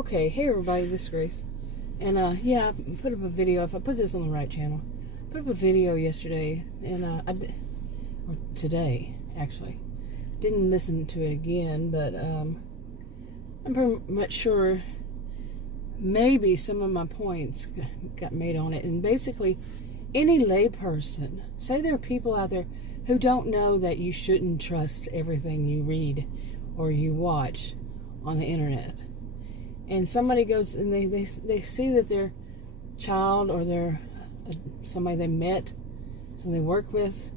Okay, hey everybody, this is Grace. And yeah, I put up a video, if I put this on the right channel, I put up a video yesterday, and or today, actually. Didn't listen to it again, but I'm pretty much sure maybe some of my points got made on it. And basically, any layperson, say there are people out there who don't know that you shouldn't trust everything you read or you watch on the internet. And somebody goes and they see that their child or their somebody they met, somebody they work with,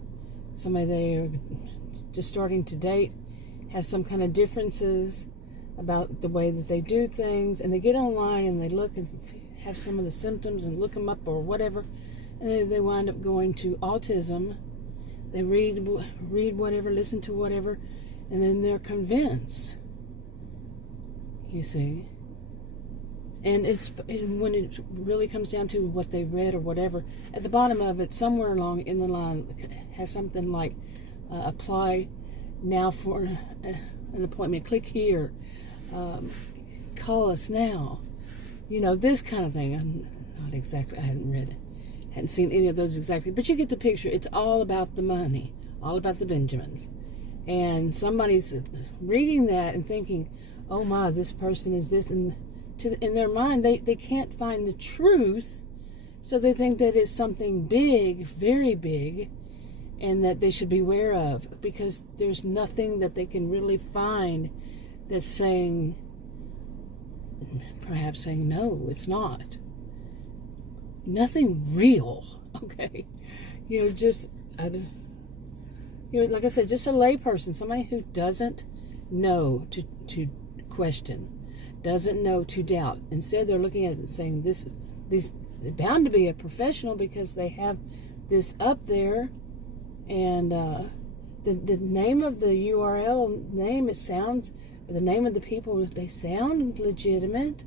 somebody they're just starting to date, has some kind of differences about the way that they do things, and they get online and they look and have some of the symptoms and look them up or whatever, and they wind up going to autism. They read whatever, listen to whatever, and then they're convinced. You see. And when it really comes down to what they read or whatever, at the bottom of it, somewhere along in the line, has something like apply now for an appointment. Click here. Call us now. You know, this kind of thing. I'm not exactly, I hadn't read it. Hadn't seen any of those exactly. But you get the picture. It's all about the money. All about the Benjamins. And somebody's reading that and thinking, oh my, this person is this, and in their mind, they can't find the truth, so they think that it's something big, very big, and that they should be aware of, because there's nothing that they can really find that's saying, perhaps saying, no, it's not. Nothing real, okay? You know, just, you know, like I said, just a layperson, somebody who doesn't know to question, doesn't know to doubt. Instead, they're looking at it and saying, they're bound to be a professional because they have this up there, and the name of the URL name, it sounds, the name of the people, they sound legitimate.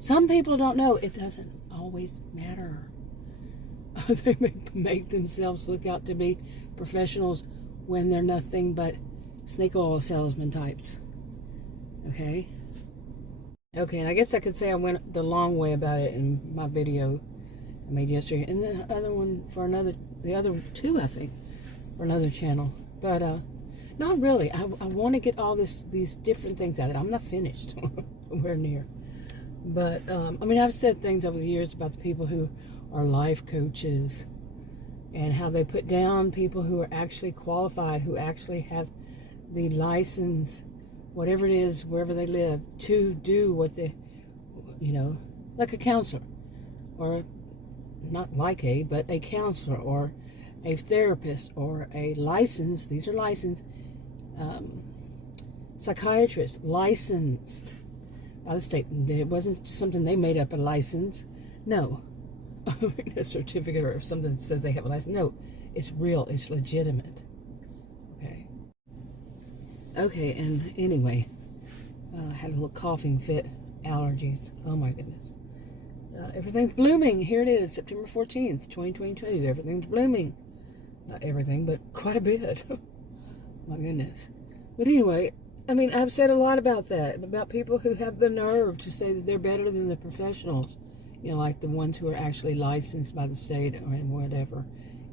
Some people don't know. It doesn't always matter. They make themselves look out to be professionals when they're nothing but snake oil salesman types. Okay? Okay, and I guess I could say I went the long way about it in my video I made yesterday, and the other one for the other two, I think, for another channel. But not really. I want to get all these different things out of it. I'm not finished, nowhere near. But I mean, I've said things over the years about the people who are life coaches, and how they put down people who are actually qualified, who actually have the license, whatever it is, wherever they live, to do what they, you know, like a counselor, or not like but a counselor, or a therapist, or a licensed, these are licensed, psychiatrist, licensed by the state. It wasn't something they made up, a license. No. A certificate or something that says they have a license. No, it's real, it's legitimate. Okay. Okay, and anyway, I had a little coughing fit, allergies. Oh my goodness. Everything's blooming. Here it is, September 14th, 2022. Everything's blooming. Not everything, but quite a bit. My goodness. But anyway, I mean, I've said a lot about that, about people who have the nerve to say that they're better than the professionals. You know, like the ones who are actually licensed by the state or whatever.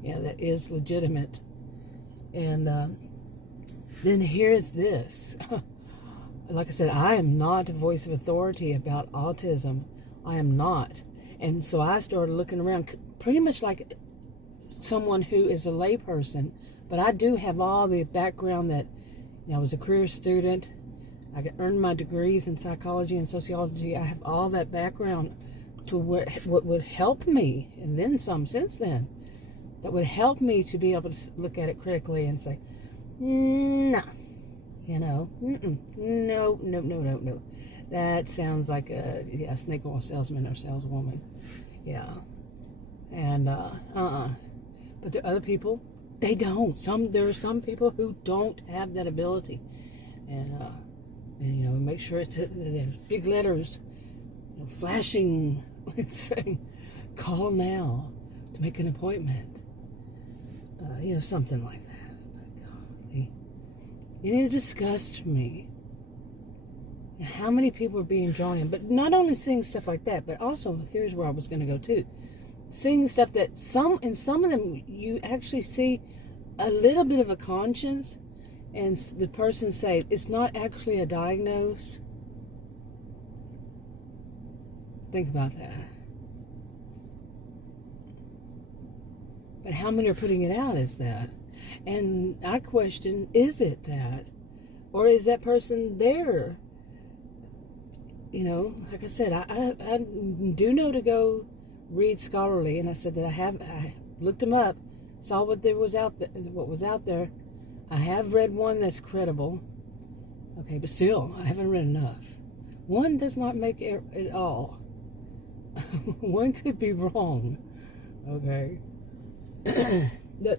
Yeah, that is legitimate. And then here's this. Like I said, I am not a voice of authority about autism. I am not. And so I started looking around, pretty much like someone who is a layperson, but I do have all the background that, you know, I was a career student. I earned my degrees in psychology and sociology. I have all that background to what would help me, and then some since then, that would help me to be able to look at it critically and say, nah, you know, no. That sounds like a snake oil salesman or saleswoman. Yeah. And, But there are other people, they don't. There are some people who don't have that ability. And you know, make sure there's big letters, you know, flashing, saying, call now to make an appointment. You know, something like that. But golly, it disgusts me. How many people are being drawn in? But not only seeing stuff like that, but also, here's where I was going to go too. Seeing stuff that in some of them, you actually see a little bit of a conscience, and the person say, it's not actually a diagnose. Think about that. But how many are putting it out as that? And I question, is it that? Or is that person there? You know, like I said, I do know to go read scholarly, and I said that I looked them up, saw what was out there. I have read one that's credible. Okay, but still, I haven't read enough. One does not make it all. One could be wrong. Okay. But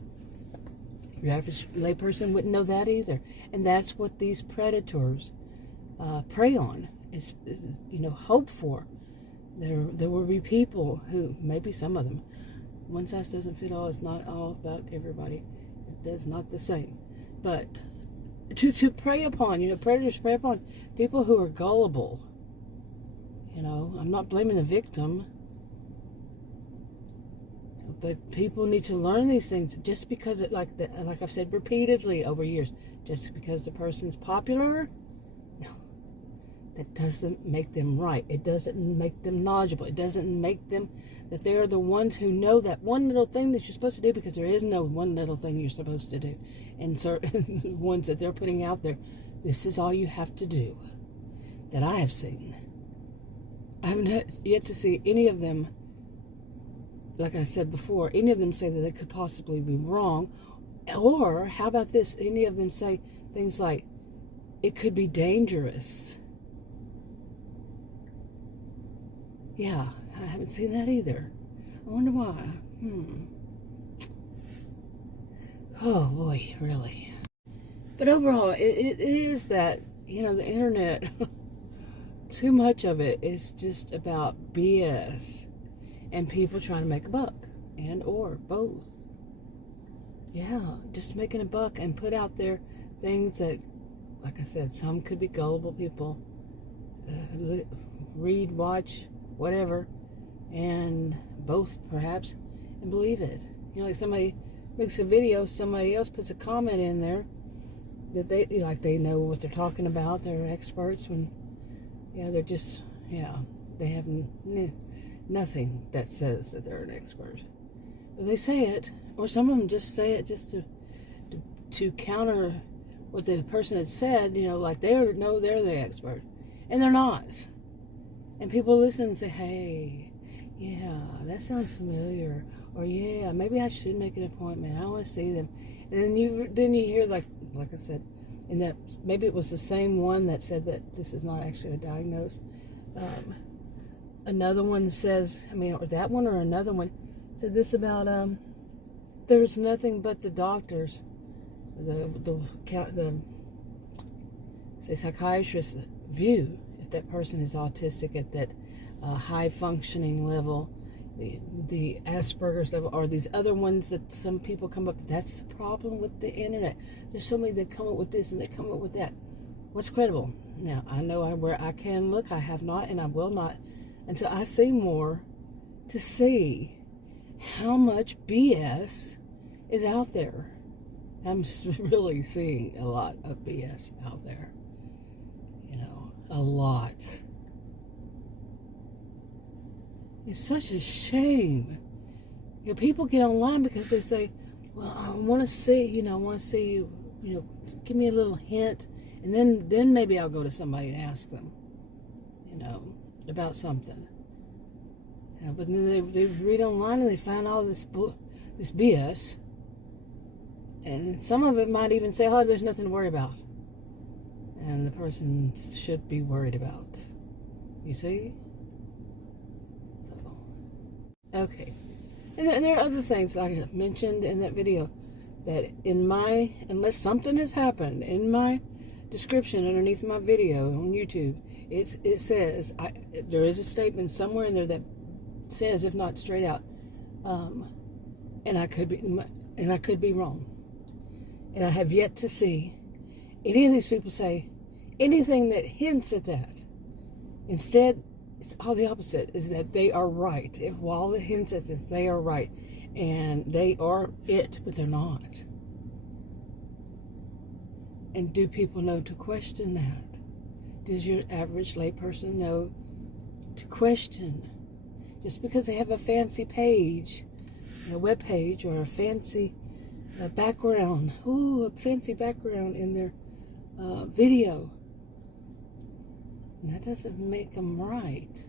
your average layperson wouldn't know that either. And that's what these predators prey on, is hope for. There will be people who, maybe some of them, one size doesn't fit all. It's not all about everybody. It's not the same. But to prey upon, predators prey upon people who are gullible. I'm not blaming the victim. But people need to learn these things. Just because like I've said repeatedly over years, just because the person's popular, no, that doesn't make them right. It doesn't make them knowledgeable. It doesn't make them that they're the ones who know that one little thing that you're supposed to do, because there is no one little thing you're supposed to do. And certain ones that they're putting out there, this is all you have to do, that I have seen. I haven't yet to see any of them, like I said before, any of them say that they could possibly be wrong. Or, how about this? Any of them say things like, it could be dangerous. Yeah, I haven't seen that either. I wonder why. Oh boy, really. But overall, it is that, the internet, too much of it is just about BS. And people trying to make a buck, and or both. Yeah, just making a buck and put out there things that, like I said, some could be gullible people. Read, watch, whatever, and both perhaps, and believe it. Like somebody makes a video, somebody else puts a comment in there that they know what they're talking about. They're experts when, they have nothing that says that they're an expert. But they say it, or some of them just say it just to counter what the person had said, like they're the expert. And they're not. And people listen and say, hey, yeah, that sounds familiar. Or yeah, maybe I should make an appointment. I want to see them. And then you hear, like I said, and that maybe it was the same one that said that this is not actually a diagnosis. Another one says, or that one or another one said this about, there's nothing but the doctors, the psychiatrist's view, if that person is autistic at that high functioning level, the Asperger's level, or these other ones that some people come up with. That's the problem with the internet. There's so many that come up with this and they come up with that. What's credible? Now, I know where I can look. I have not, and I will not, until I see more, to see how much BS is out there. I'm really seeing a lot of BS out there. A lot. It's such a shame. People get online because they say, well, I want to see you, give me a little hint, and then maybe I'll go to somebody and ask them, about something. But then they read online and they find all this BS. And some of it might even say, oh, there's nothing to worry about. And the person should be worried about. You see? So, okay. And there are other things like I mentioned in that video, that unless something has happened, in my description underneath my video on YouTube, it says, there is a statement somewhere in there that says, if not straight out, and I could be wrong. And I have yet to see any of these people say, anything that hints at that. Instead, it's all the opposite, is that they are right. While it hints at this, they are right. And they are it, but they're not. And do people know to question that? Does your average layperson know to question? Just because they have a fancy page, a web page, or a fancy background, a fancy background in their video, that doesn't make them right.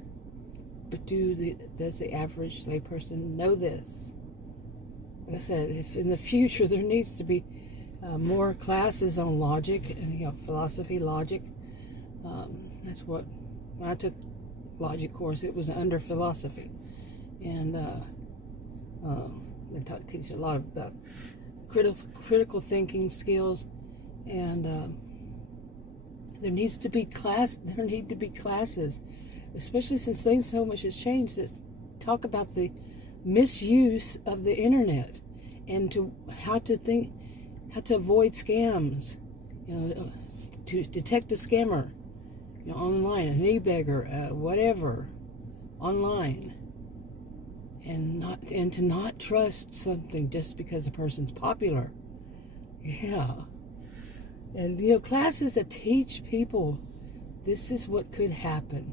But does the average layperson know this? Like I said, if in the future there needs to be more classes on logic and philosophy, logic. That's what when I took logic course. It was under philosophy, and they teach a lot about critical thinking skills, and there need to be classes, especially since things so much has changed, that talk about the misuse of the internet and how to avoid scams, to detect a scammer, online, an e-beggar, whatever, online, and to not trust something just because a person's popular. Yeah. And classes that teach people this is what could happen.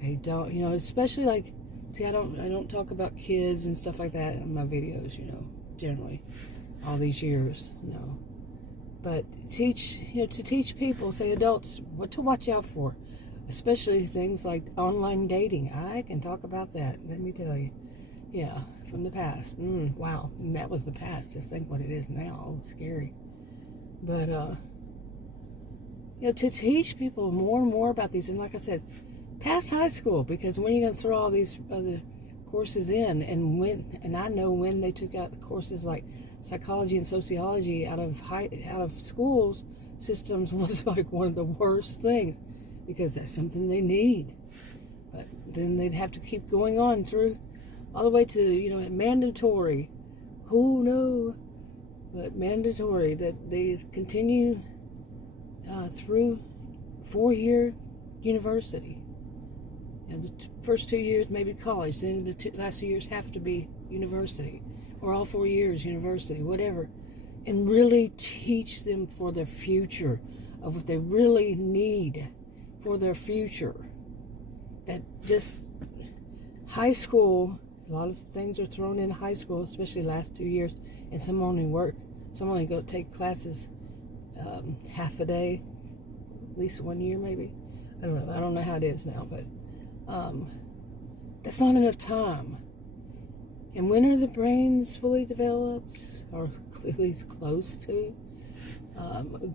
They don't, especially like, see, I don't talk about kids and stuff like that in my videos, generally, all these years, no. But to teach people, say adults, what to watch out for, especially things like online dating. I can talk about that, let me tell you. Yeah, from the past. Wow, and that was the past. Just think what it is now. Oh, scary. But, to teach people more and more about these, and like I said, past high school, because when are you going to throw all these other courses in, and I know when they took out the courses like psychology and sociology out of schools systems was like one of the worst things, because that's something they need. But then they'd have to keep going on through all the way to mandatory. Who knows? But mandatory, that they continue through 4-year university. And the first 2 years maybe college, then the last 2 years have to be university, or all 4 years university, whatever, and really teach them for their future, of what they really need for their future. That just high school, a lot of things are thrown in high school, especially the last 2 years, and some only go take classes half a day, at least 1 year maybe. I don't know how it is now, but that's not enough time. And when are the brains fully developed, or at least close to?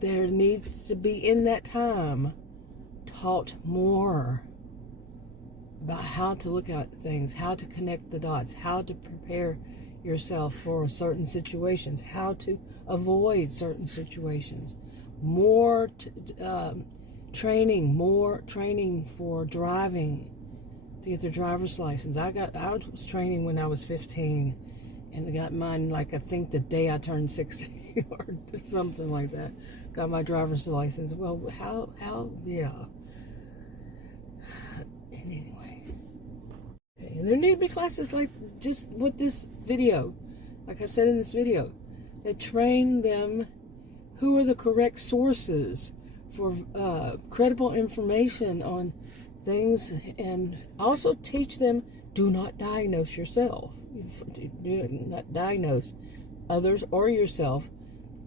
There needs to be, in that time, taught more about how to look at things, how to connect the dots, how to prepare yourself for certain situations, how to avoid certain situations. More training for driving, to get their driver's license. I was training when I was 15, and I got mine, like, I think the day I turned 16 or something like that. Got my driver's license. Well, yeah. And anyway, okay, and there need to be classes like just with this video, like I've said in this video, that train them who are the correct sources for credible information on things, and also teach them, do not diagnose yourself. Do not diagnose others or yourself.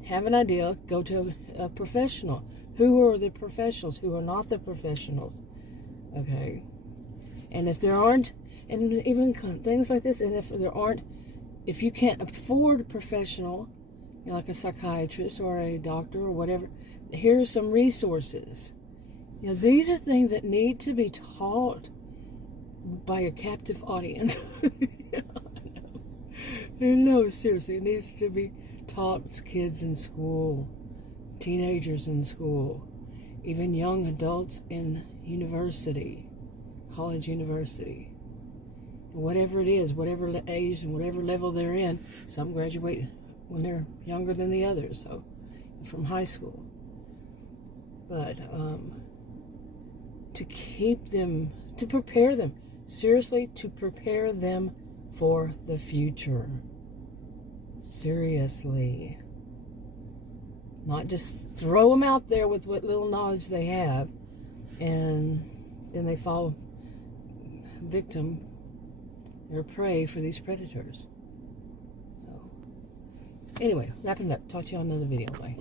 Have an idea, go to a professional. Who are the professionals? Who are not the professionals? Okay. And if there aren't, and even things like this, and if you can't afford a professional, like a psychiatrist or a doctor or whatever, here are some resources. These are things that need to be taught by a captive audience. No, seriously, it needs to be taught to kids in school, teenagers in school, even young adults in university, college, university. Whatever it is, whatever age and whatever level they're in. Some graduate when they're younger than the others, so from high school. But to keep them, to prepare them, seriously, to prepare them for the future. Seriously. Not just throw them out there with what little knowledge they have, and then they fall victim or prey for these predators. So, anyway, wrapping up. Talk to you on another video. Bye.